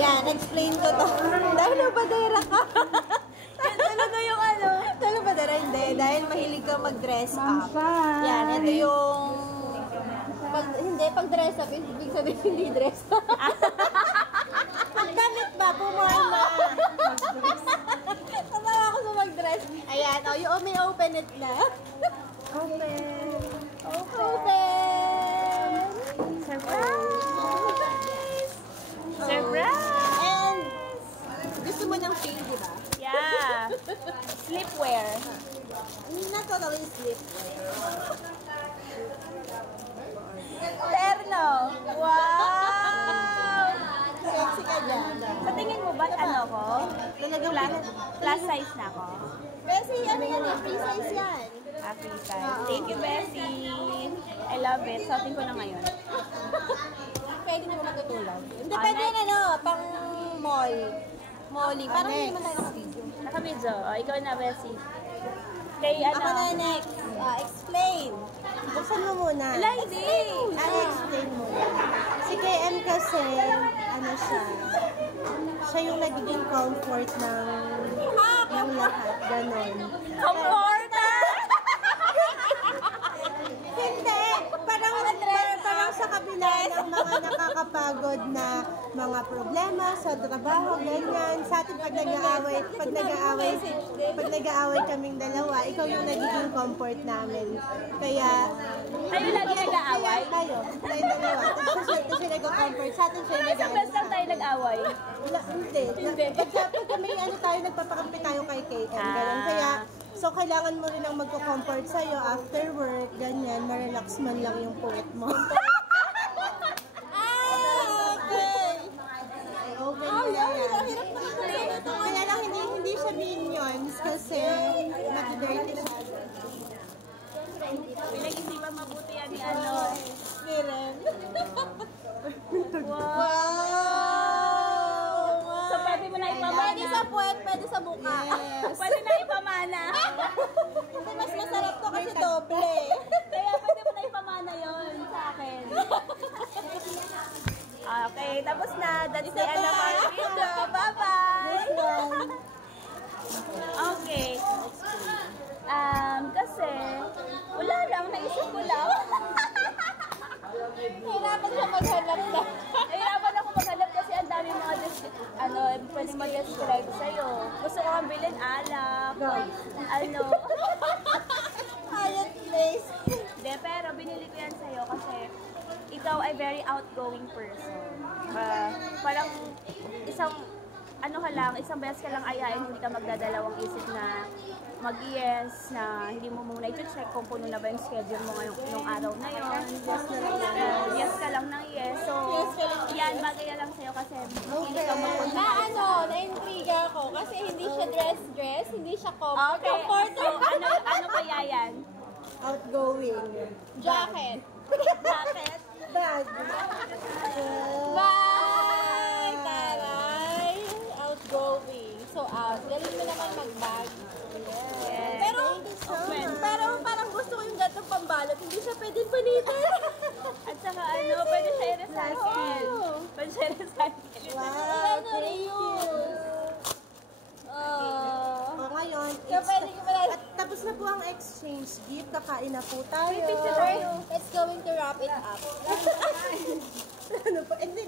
Yan, explain ko to. Dahil nabadera ka. Talaga yung ano? Talaga badera, hindi. Dahil mahilig ka mag-dress up. Yan, ito yung... Pag dress up, ibig sabihin hindi dress up. Pag damit ba, pumorma. Tatawa ako sa mag-dress. Ayan, may open it na. Open. Surprise! Surprise! And, gusto mo ng pink, di ba? Yeah. Sleepwear. Not totally sleepwear. Terno. Wow! Sexy ka dyan. Sa tingin mo ba ano ko? Talagang Plus size na ako? Bessie, ano yan? Free size yan. Free size. Thank you, Bessie. I love it. Suotin ko na ngayon. Pwede na ba matutulog? Hindi, pwede yan pang mall. Malling. Parang hindi naman tayo naka-video. Naka-video. Ikaw na, Bessie. Kay ano? Ako na next. Explain. Buksan mo muna. Wala, hindi. Explain mo. Si KM kasi, siya yung nagiging comfort ng lahat. Ganon. Comforter! Hindi! Parang sa kabila ng mga nakakapagod na mga problema sa trabaho, ganyan. Sa atin pag nag-aaway kaming dalawa, ikaw yung nagiging comfort namin. Kaya, Tayo lagi nag-aaway? Tayong dalawa. Tapos siya nag-comfort. Sa atin siya Isang beses lang tayo nag-aaway. Hindi. Pagka may nagpapakampi tayo kay KM. Ganun. Kaya, so kailangan mo rin ang magko-comfort sa'yo after work, ganyan, ma-relax man lang yung puwet mo. Okay na yan. Kaya lang hindi siya minions kasi mag-dirty siya. Pinag-isipan mabuti yan ni ano. Karen. Wow! So, pwede mo na ipamana. Pwede sa puwet, pwede sa mukha. Yes. Pwede na ipamana. Hindi, mas masarap to kasi doble. Kaya pwede mo na ipamana yon sa akin. Okay, tapos na. That's the end of our video. Bye-bye! Okay. Kasi, wala lang. Naisip ko lang. Hirapan siya maghanap na. Nahirapan ako maghanap kasi ang dami mga pwede mag-describe sa'yo. Gusto ko kang bilhin alak. Quiet place. Hindi, pero binili ko yan sa'yo kasi ikaw ay very outgoing person. Parang isang beses ka lang ayain, hindi ka magdadalawang isip na mag-yes, na hindi mo muna i-check kung puno na ba yung schedule mo ngayong araw na yun. Yes ka lang ng yes. So, yan, bagay na lang sa'yo kasi hindi ka mapunta. Na-intriga ako kasi hindi siya dress, hindi siya Okay, so ano kaya yan? Outgoing. Jacket. Jacket? Bag. Bye! Taray! Outgoing. So out. Galing mo naman mag-bag. Yes. Pero parang gusto ko yung gatong pambalot. Hindi siya pwedeng panitan. At saka pwede siya i-recycle. Pwede siya i-recycle. Wow, thank you. Ngayon, tapos na po ang exchange gift. Kakain na po tayo. May picture tayo. Let's going to wrap it up. Ano po? And then,